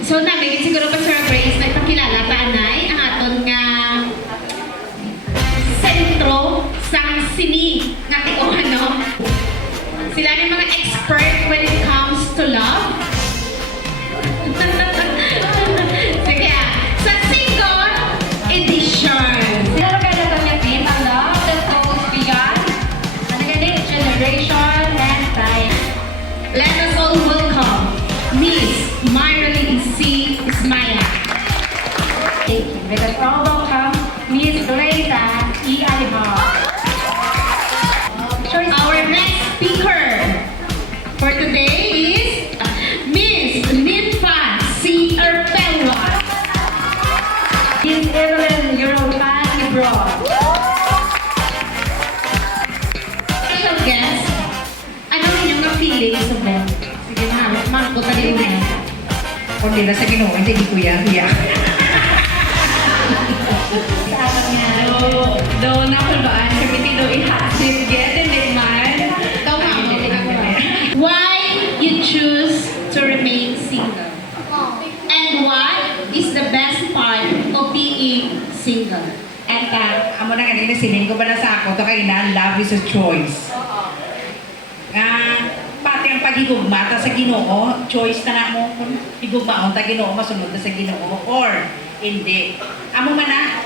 So namin siguro pa surprise na ipakilala pa anay ang aton nga sentro sang sini nga ano. Sila ni mga expert when it comes to love. Sige, sa single edition. Sino kaya na niya team ang love that goes beyond generation and time. Let us all welcome Miss Myralee C. Ismaya. Thank you. With a strong welcome, Miss Gleza E. Alibao. Our next speaker for today is Miss Nympha C. Erpelwa. Miss Evelyn Europan Ibro. Special guest, anong inyong na-feelings of them? Sige na, Marco, tali mo yan. Kung nila sa Ginoo, hindi ko yan. Sa akin nga. Do nakulbaan kami do ihasip get in man. Why you choose to remain single? And what is the best part of being single? And amo na kanina sinin ko ba na sa ako to kay na love is a choice. Pati ang pagigugma ta sa Ginoo, choice na nga mo kung igugmaon ta Ginoo masunod ta sa Ginoo or hindi. Amo man na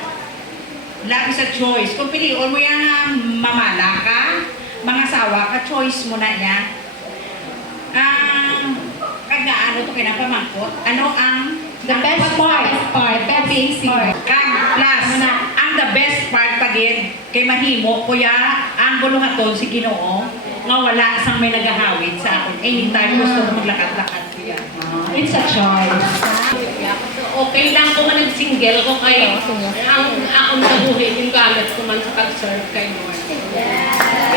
love is a choice. Kung pilion mo yan mamala ka, mga sawa ka, choice mo na yan. Kaya ano to kinapamangkot? Ano ang The best part of being single. Plus, ang the best part pagin kay mahimo kuya ang buluhaton si Ginoo nga wala sang may nagahawid sa akon. Anytime gusto mo maglakad-lakad kuya. It's a choice. Okay lang kung nag-single ko kayo. Ang akong nabuhi yung gamit ko man sa pag-serve kay Lord.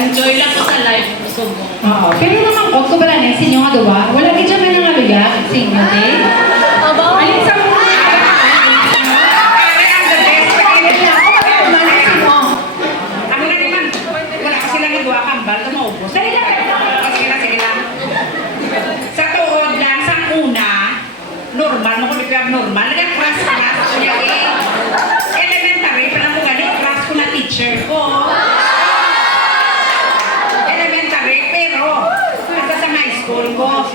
Enjoy lang ko sa life ko mo. Oo. Pero naman ko ba lang sa inyo nga gawa? Wala din siya may nangaluya. Single day. Alin sa mga Ako na naman, wala kasi lang nagawa kambal, tumaubos. Sige lang. Sa tuod lang, sa una, normal, makulit normal, nag-crush kuya elementary, pala mo ganit, crush ko na teacher ko. Elementary, pero, hanggang sa high school ko.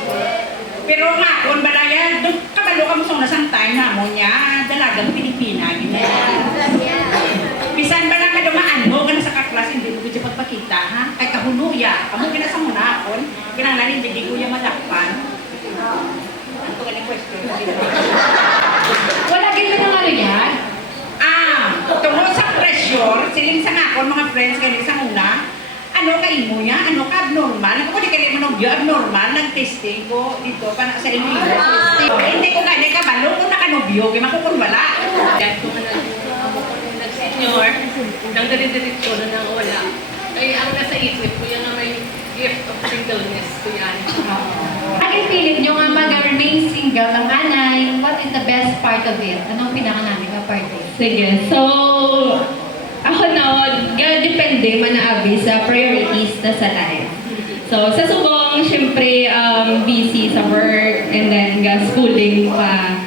Pero nga, kung balaya, doon kabalo ka mo sa unasang time na mo niya, dalagang Pilipina, ganyan. Bisan ba lang na dumaan mo, gana sa kaklas, hindi mo dito pagpakita, ha? Ay kahuluya, kamo gina sa munakon, kinanglan hindi ko yung malakpan. Ano ka ni question? wala din may nangaluya. Tungkol sa pressure, siling sa ngakon, mga friends, ganyan sa una, ano ka imo niya? Ano ka abnormal? Ako di ka rin manogyo abnormal, nag-testing ko dito, pa sa inyo. Hindi ko gani kabalo, kung nakanobyo, kaya makukun wala. Kaya kung nag-senior, nang dali-diretso na nang wala. Ay, ang nasa isip ko yan na may gift of singleness ko yan. Ang feeling nyo nga mag-remain single ang anay, what is the best part of it? Anong pinaka namin nga part of it? Sige, so ako na, depende man na abi sa priorities na sa life. So sa subong, syempre busy sa work and then schooling pa.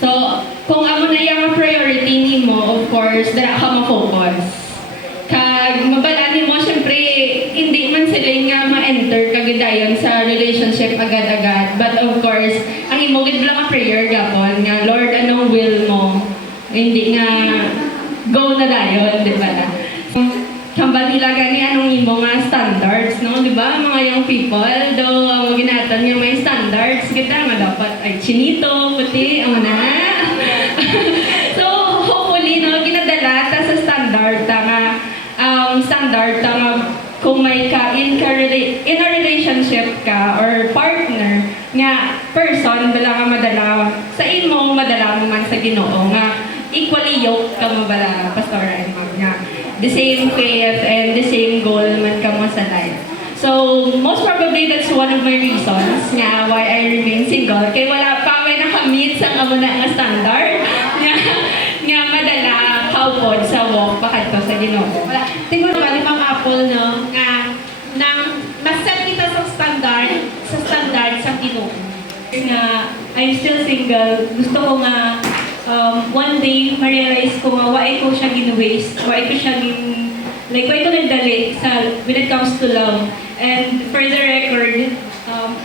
So kung amo na yung priority nimo, of course, dara ka ma-focus. Kag mabalani mo, syempre, hindi man sila nga ma-enter kagadayon sa relationship agad-agad. But of course, ang imugid lang ka prayer gapon nga, Lord, anong will mo? Hindi nga go na dayon, di ba na? Kambal nila gani anong imo nga standards, no? Di ba? Mga young people, do ang ginatan nga may standards, kita nga dapat ay chinito, puti, ang na. So, hopefully, no, ginadala ta sa standard ta nga kung may ka in a relationship ka or partner nga person bala nga madala sa imo madala mo man sa Ginoo nga equally yoked ka mo bala pastor and ma'am nga the same faith and the same goal man ka mo sa life. So most probably that's one of my reasons nga why I remain single kay wala pa may nakamit sa amo na nga standard nga madala kaupod sa walk pakadto sa Ginoo. Wala. Tingnan ba ni Ma'am Apple, no? Nga, nang maset kita sa standard sa Ginoo. Nga, I'm still single, gusto ko nga one day ma-realize ko nga why ko siya gin-waste, why ko siya why ko nagdali when it comes to love. And for the record,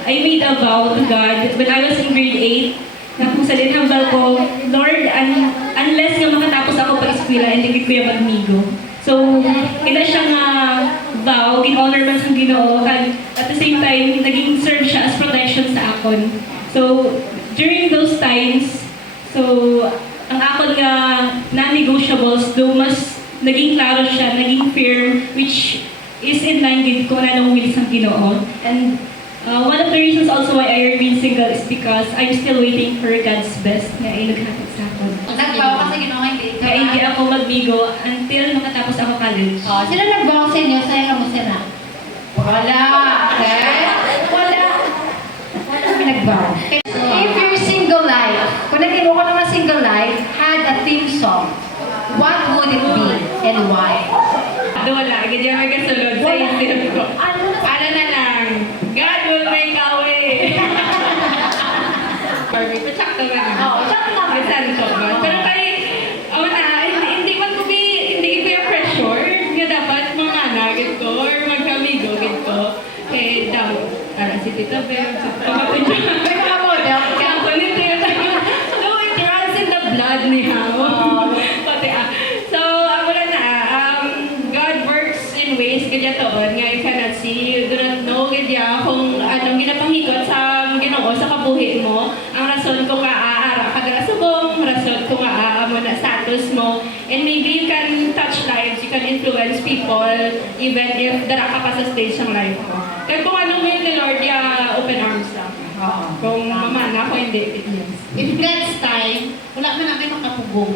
I made a vow to God when I was in grade 8 na kung sa dinhambal ko, Lord, unless nga makatapos ako pag-eskwela, hindi ko yung magmigo. So, ina siya nga vow, gin-honor man sa Ginoo, kag at the same time, naging serve siya as protection sa akon. So, during those times, so, ang akon nga non-negotiables, though mas naging klaro siya, naging firm, which is in line with kung anong will sa Ginoo. And one of the reasons also why I remain single is because I'm still waiting for God's best na inaghatid sa akon. Nagbawa ka sa Ginoo, hindi Kaya hindi ako magbigo until makatapos ako college. Oh, sila nagbawa sa inyo, sa'yo mo sila? Wala. Okay? Wala. Wala kami nagbawa. If your single life, kung naging ko naman single life, had a theme song, what would it be and why? Wala, ganyan may kasulod sa isip ko. Ano na lang, God will make a way. Or may pachak naman. Oo, tsak naman. Bisan ko ba? Pero kay, hindi man ko hindi ko yung pressure nga dapat mga nugget ko or magkamigo ko. Kaya daw, para si Tita Bel, si Kapatid niya. May mga model. Kaya ako ni Tita. No, it runs in the blood ni Hao. Pati So, ako na God works in ways ganyan toon nga you cannot see, you do not know ganyan kung anong ginapangikot sa Ginoo sa kabuhi mo. Ang rason kung maaara ka dira subong, rason kung aamo na status mo, and maybe you can touch lives, you can influence people even if dara ka pa sa stage ng life mo. Kaya kung anong will ni Lord, open arms lang. Kung mamana ako, hindi. Yes. If God's time, wala man namin makapugong.